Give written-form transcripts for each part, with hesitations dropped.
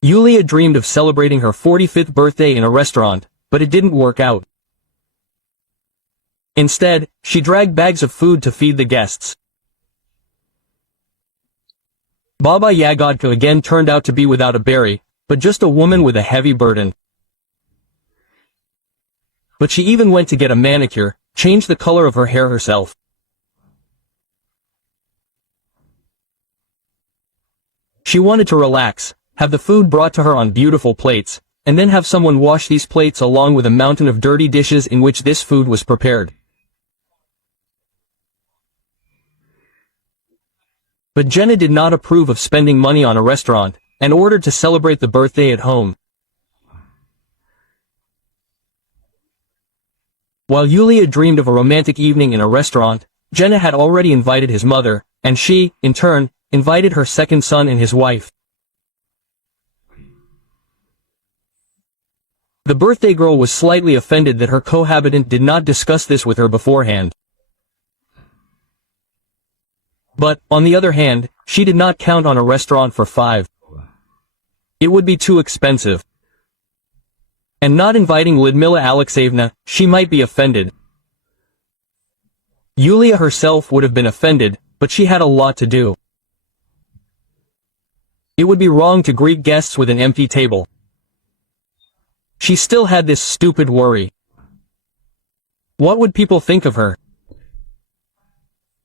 Yulia dreamed of celebrating her 45th birthday in a restaurant, but it didn't work out. Instead, she dragged bags of food to feed the guests. Baba Yagodka again turned out to be without a berry, but just a woman with a heavy burden. But she even went to get a manicure, changed the color of her hair herself. She wanted to relax, have the food brought to her on beautiful plates, and then have someone wash these plates along with a mountain of dirty dishes in which this food was prepared. But Jenna did not approve of spending money on a restaurant, and ordered to celebrate the birthday at home. While Yulia dreamed of a romantic evening in a restaurant, Jenna had already invited his mother, and she, in turn, invited her second son and his wife. The birthday girl was slightly offended that her cohabitant did not discuss this with her beforehand. But, on the other hand, she did not count on a restaurant for 5. It would be too expensive. And not inviting Lyudmila Alexeyevna, she might be offended. Yulia herself would have been offended, but she had a lot to do. It would be wrong to greet guests with an empty table. She still had this stupid worry. What would people think of her?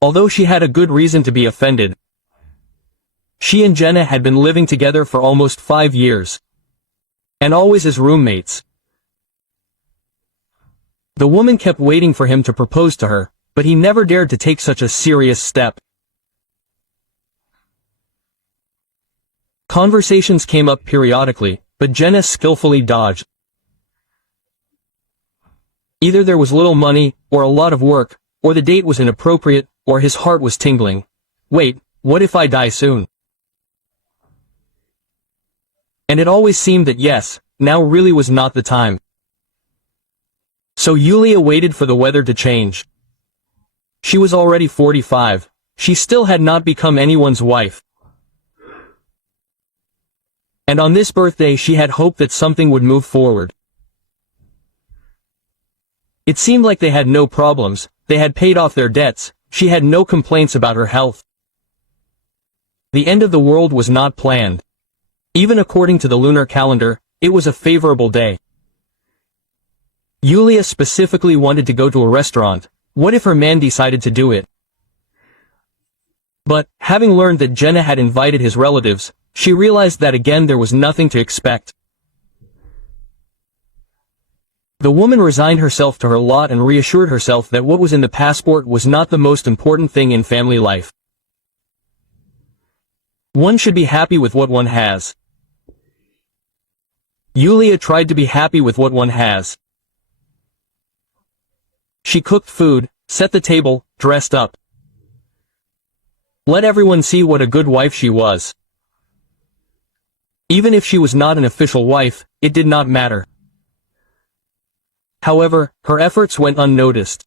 Although she had a good reason to be offended. She and Jenna had been living together for almost 5 years. And always as roommates. The woman kept waiting for him to propose to her, but he never dared to take such a serious step. Conversations came up periodically, but Jenna skillfully dodged. Either there was little money, or a lot of work, or the date was inappropriate, or his heart was tingling. Wait, what if I die soon? And it always seemed that yes, now really was not the time. So Yulia waited for the weather to change. She was already 45. She still had not become anyone's wife. And on this birthday she had hoped that something would move forward. It seemed like they had no problems, they had paid off their debts, she had no complaints about her health. The end of the world was not planned. Even according to the lunar calendar, it was a favorable day. Yulia specifically wanted to go to a restaurant. What if her man decided to do it? But, having learned that Jenna had invited his relatives, she realized that again there was nothing to expect. The woman resigned herself to her lot and reassured herself that what was in the passport was not the most important thing in family life. One should be happy with what one has. Yulia tried to be happy with what one has. She cooked food, set the table, dressed up. Let everyone see what a good wife she was. Even if she was not an official wife, it did not matter. However, her efforts went unnoticed.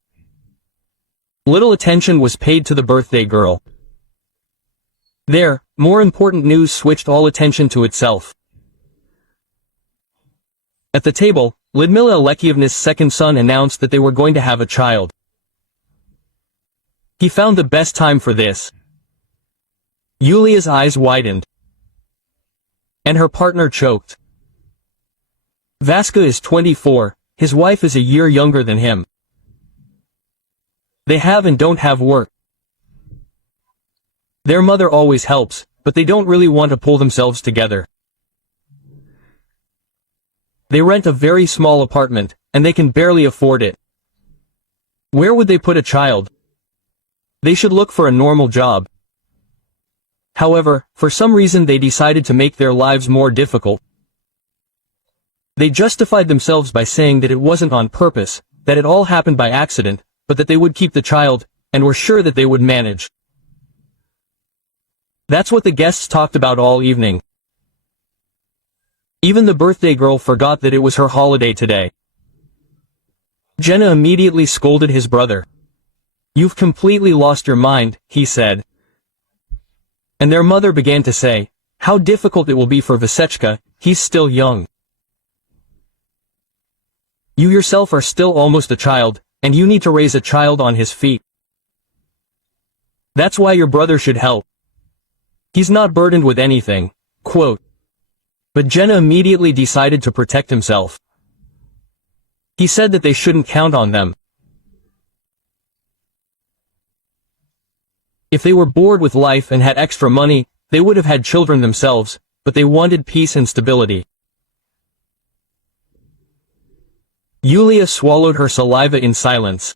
Little attention was paid to the birthday girl. There, more important news switched all attention to itself. At the table, Lyudmila Alexievna's second son announced that they were going to have a child. He found the best time for this. Yulia's eyes widened. And her partner choked. Vaska is 24, his wife is a year younger than him. They have and don't have work. Their mother always helps, but they don't really want to pull themselves together. They rent a very small apartment, and they can barely afford it. Where would they put a child? They should look for a normal job. However, for some reason they decided to make their lives more difficult. They justified themselves by saying that it wasn't on purpose, that it all happened by accident, but that they would keep the child, and were sure that they would manage. That's what the guests talked about all evening. Even the birthday girl forgot that it was her holiday today. Jenna immediately scolded his brother. "You've completely lost your mind," he said. And their mother began to say, "How difficult it will be for Vasechka, he's still young. You yourself are still almost a child, and you need to raise a child on his feet. That's why your brother should help. He's not burdened with anything." Quote. But Jenna immediately decided to protect himself. He said that they shouldn't count on them. If they were bored with life and had extra money, they would have had children themselves, but they wanted peace and stability. Yulia swallowed her saliva in silence.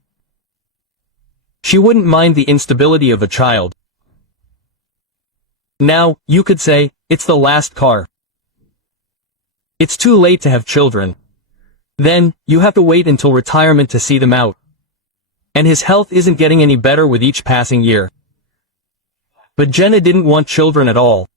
She wouldn't mind the instability of a child. Now, you could say, it's the last car. It's too late to have children. Then, you have to wait until retirement to see them out. And his health isn't getting any better with each passing year. But Jenna didn't want children at all.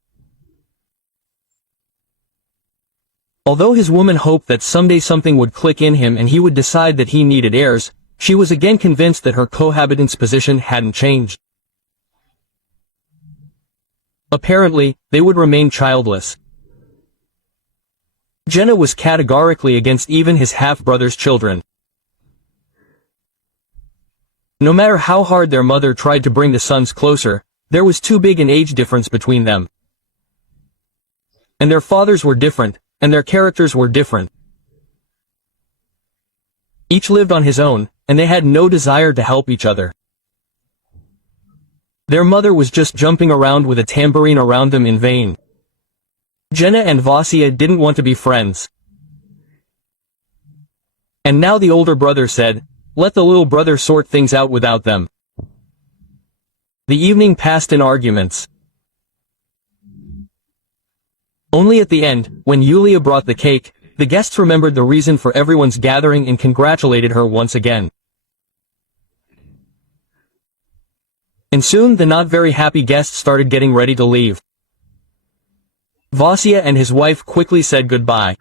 Although his woman hoped that someday something would click in him and he would decide that he needed heirs, she was again convinced that her cohabitant's position hadn't changed. Apparently, they would remain childless. Jenna was categorically against even his half-brother's children. No matter how hard their mother tried to bring the sons closer, there was too big an age difference between them. And their fathers were different, and their characters were different. Each lived on his own, and they had no desire to help each other. Their mother was just jumping around with a tambourine around them in vain. Jenna and Vasya didn't want to be friends. And now the older brother said, let the little brother sort things out without them. The evening passed in arguments. Only at the end, when Yulia brought the cake, the guests remembered the reason for everyone's gathering and congratulated her once again. And soon the not very happy guests started getting ready to leave. Vasya and his wife quickly said goodbye.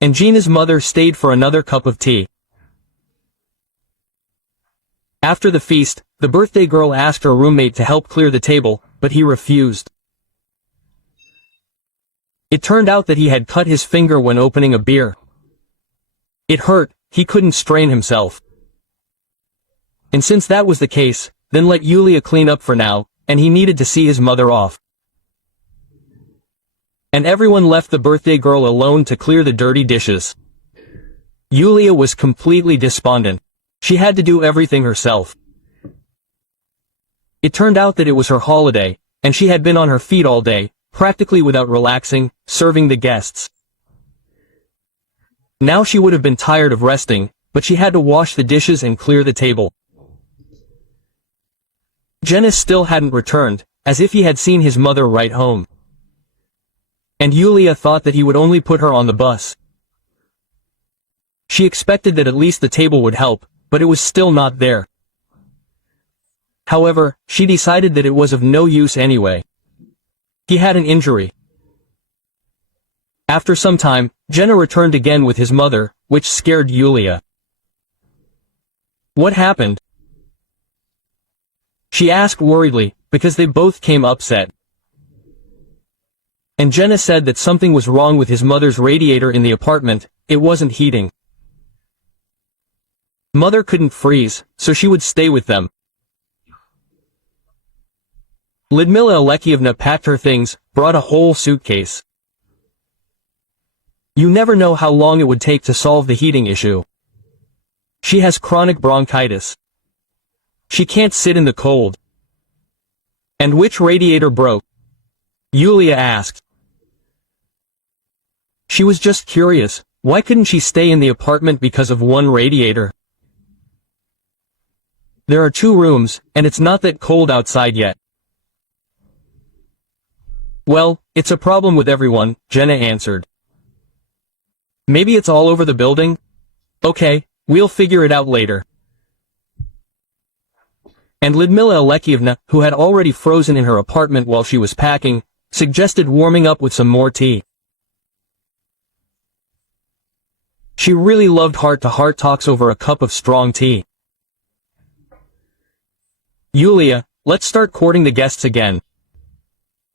And Gina's mother stayed for another cup of tea. After the feast, the birthday girl asked her roommate to help clear the table, but he refused. It turned out that he had cut his finger when opening a beer. It hurt, he couldn't strain himself. And since that was the case, then let Yulia clean up for now, and he needed to see his mother off. And everyone left the birthday girl alone to clear the dirty dishes. Yulia was completely despondent. She had to do everything herself. It turned out that it was her holiday, and she had been on her feet all day, practically without relaxing, serving the guests. Now she would have been tired of resting, but she had to wash the dishes and clear the table. Jenna still hadn't returned, as if he had seen his mother right home. And Yulia thought that he would only put her on the bus. She expected that at least the table would help, but it was still not there. However, she decided that it was of no use anyway. He had an injury. After some time, Jenna returned again with his mother, which scared Yulia. What happened? She asked worriedly, because they both came upset. And Jenna said that something was wrong with his mother's radiator in the apartment, it wasn't heating. Mother couldn't freeze, so she would stay with them. Lyudmila Alexievna packed her things, brought a whole suitcase. You never know how long it would take to solve the heating issue. She has chronic bronchitis. She can't sit in the cold. And which radiator broke? Yulia asked. She was just curious, why couldn't she stay in the apartment because of one radiator? There are 2 rooms, and it's not that cold outside yet. Well, it's a problem with everyone, Jenna answered. Maybe it's all over the building? Okay, we'll figure it out later. And Lyudmila Alexievna, who had already frozen in her apartment while she was packing, suggested warming up with some more tea. She really loved heart-to-heart talks over a cup of strong tea. Yulia, let's start courting the guests again.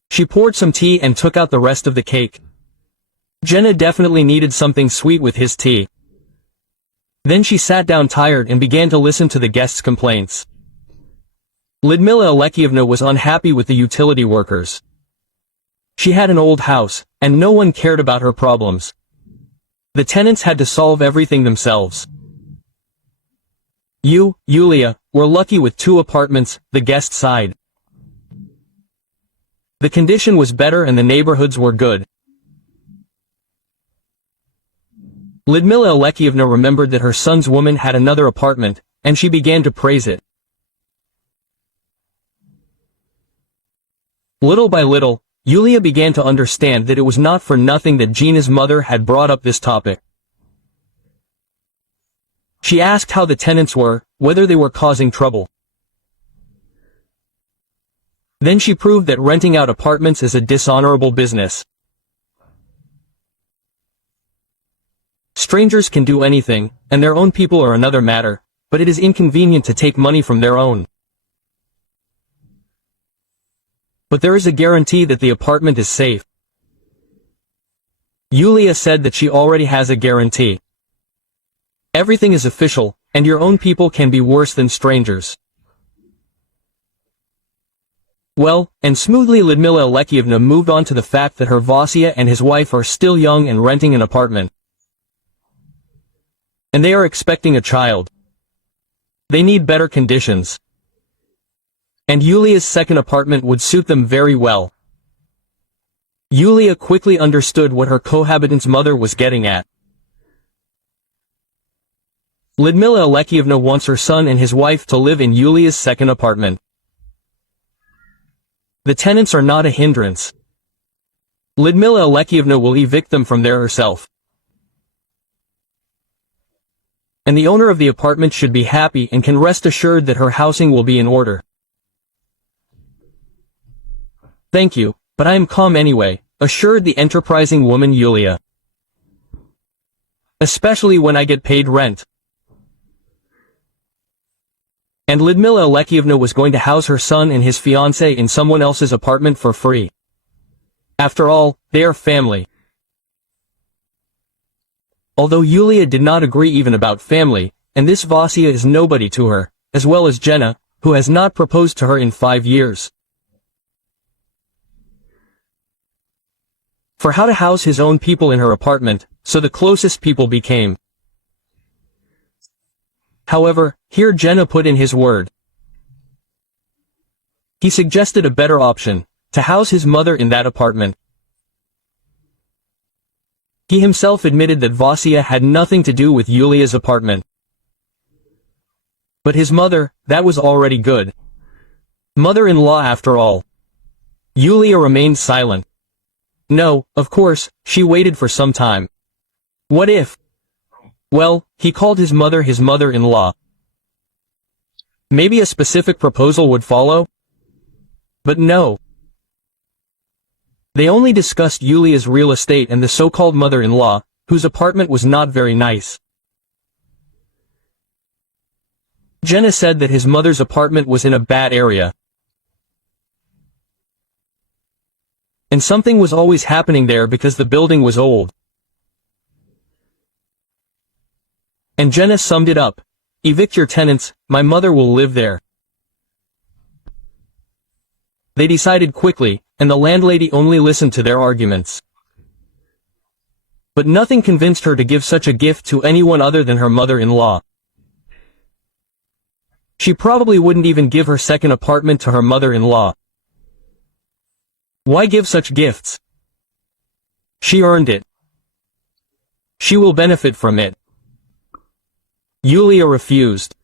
She poured some tea and took out the rest of the cake. Jenna definitely needed something sweet with his tea. Then she sat down tired and began to listen to the guests' complaints. Lyudmila Alexievna was unhappy with the utility workers. She had an old house, and no one cared about her problems. The tenants had to solve everything themselves. You, Yulia, were lucky with 2 apartments, the guest sighed. The condition was better and the neighborhoods were good. Lyudmila Alexievna remembered that her son's woman had another apartment, and she began to praise it. Little by little, Yulia began to understand that it was not for nothing that Gina's mother had brought up this topic. She asked how the tenants were, whether they were causing trouble. Then she proved that renting out apartments is a dishonorable business. Strangers can do anything, and their own people are another matter, but it is inconvenient to take money from their own. But there is a guarantee that the apartment is safe. Yulia said that she already has a guarantee. Everything is official, and your own people can be worse than strangers. Well, and smoothly Lyudmila Alexievna moved on to the fact that her Vasya and his wife are still young and renting an apartment. And they are expecting a child. They need better conditions. And Yulia's second apartment would suit them very well. Yulia quickly understood what her cohabitant's mother was getting at. Lyudmila Alexievna wants her son and his wife to live in Yulia's second apartment. The tenants are not a hindrance. Lyudmila Alexievna will evict them from there herself. And the owner of the apartment should be happy and can rest assured that her housing will be in order. Thank you, but I am calm anyway, assured the enterprising woman Yulia. Especially when I get paid rent. And Lyudmila Alexievna was going to house her son and his fiancée in someone else's apartment for free. After all, they are family. Although Yulia did not agree even about family, and this Vasya is nobody to her, as well as Jenna, who has not proposed to her in 5 years. For how to house his own people in her apartment, so the closest people became. However, here Jenna put in his word. He suggested a better option, to house his mother in that apartment. He himself admitted that Vasya had nothing to do with Yulia's apartment. But his mother, that was already good. Mother-in-law after all. Yulia remained silent. No, of course, she waited for some time. What if? Well, he called his mother-in-law. Maybe a specific proposal would follow? But no. They only discussed Yulia's real estate and the so-called mother-in-law, whose apartment was not very nice. Jenna said that his mother's apartment was in a bad area. And something was always happening there because the building was old. And Jenna summed it up. Evict your tenants, my mother will live there. They decided quickly, and the landlady only listened to their arguments. But nothing convinced her to give such a gift to anyone other than her mother-in-law. She probably wouldn't even give her second apartment to her mother-in-law. Why give such gifts? She earned it. She will benefit from it. Yulia refused.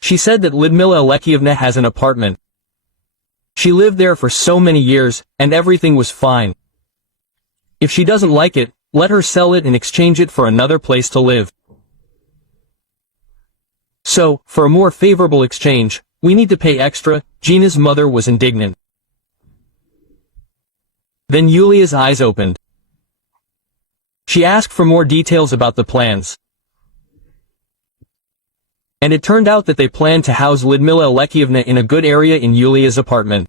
She said that Lyudmila Alexievna has an apartment. She lived there for so many years, and everything was fine. If she doesn't like it, let her sell it and exchange it for another place to live. So, for a more favorable exchange, we need to pay extra. Gina's mother was indignant. Then Yulia's eyes opened. She asked for more details about the plans. And it turned out that they planned to house Lyudmila Alexievna in a good area in Yulia's apartment.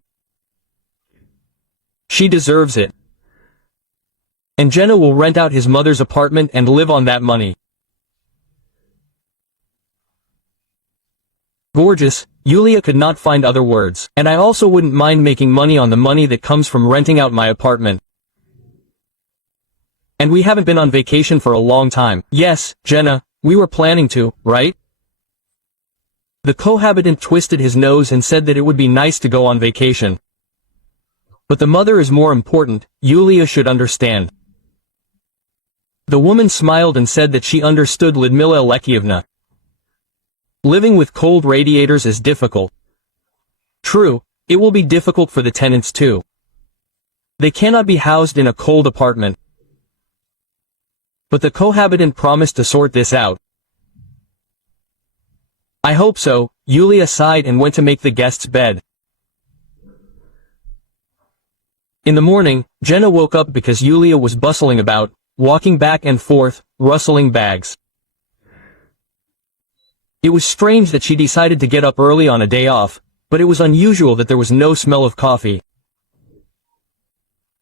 She deserves it. And Jenna will rent out his mother's apartment and live on that money. Gorgeous, Yulia could not find other words. And I also wouldn't mind making money on the money that comes from renting out my apartment. And we haven't been on vacation for a long time. Yes, Jenna, we were planning to, right? The cohabitant twisted his nose and said that it would be nice to go on vacation. But the mother is more important, Yulia should understand. The woman smiled and said that she understood Lyudmila Alexievna. Living with cold radiators is difficult. True, it will be difficult for the tenants too. They cannot be housed in a cold apartment. But the cohabitant promised to sort this out. I hope so, Yulia sighed and went to make the guest's bed. In the morning, Jenna woke up because Yulia was bustling about, walking back and forth, rustling bags. It was strange that she decided to get up early on a day off, but it was unusual that there was no smell of coffee.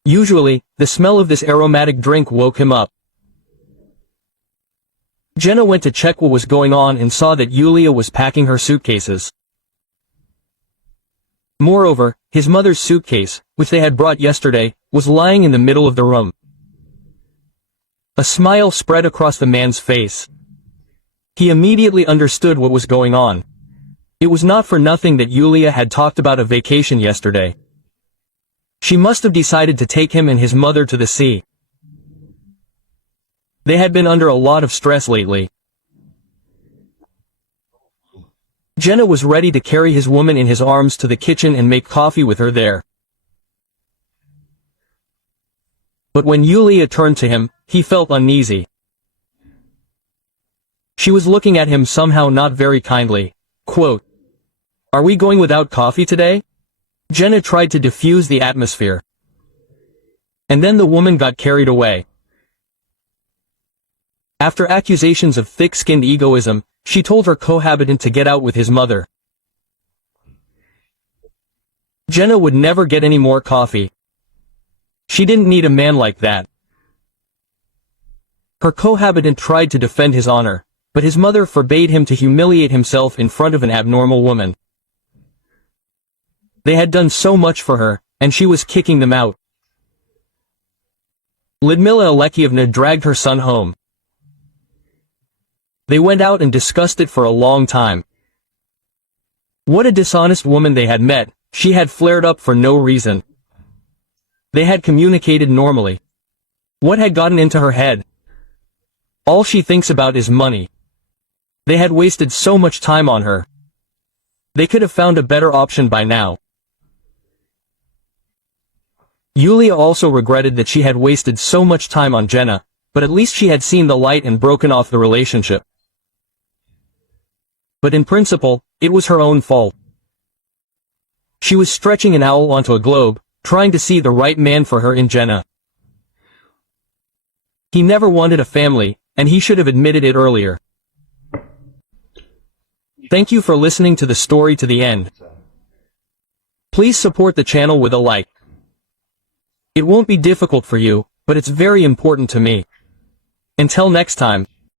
Usually, the smell of this aromatic drink woke him up. Jenna went to check what was going on and saw that Yulia was packing her suitcases. Moreover, his mother's suitcase, which they had brought yesterday, was lying in the middle of the room. A smile spread across the man's face. He immediately understood what was going on. It was not for nothing that Yulia had talked about a vacation yesterday. She must have decided to take him and his mother to the sea. They had been under a lot of stress lately. Jenna was ready to carry his woman in his arms to the kitchen and make coffee with her there. But when Yulia turned to him, he felt uneasy. She was looking at him somehow not very kindly. Quote, "Are we going without coffee today?" Jenna tried to diffuse the atmosphere. And then the woman got carried away. After accusations of thick-skinned egoism, she told her cohabitant to get out with his mother. Jenna would never get any more coffee. She didn't need a man like that. Her cohabitant tried to defend his honor, but his mother forbade him to humiliate himself in front of an abnormal woman. They had done so much for her, and she was kicking them out. Lyudmila Alexievna dragged her son home. They went out and discussed it for a long time. What a dishonest woman they had met. She had flared up for no reason. They had communicated normally. What had gotten into her head? All she thinks about is money. They had wasted so much time on her. They could have found a better option by now. Yulia also regretted that she had wasted so much time on Jenna, but at least she had seen the light and broken off the relationship. But in principle, it was her own fault. She was stretching an owl onto a globe, trying to see the right man for her in Jenna. He never wanted a family, and he should have admitted it earlier. Thank you for listening to the story to the end. Please support the channel with a like. It won't be difficult for you, but it's very important to me. Until next time.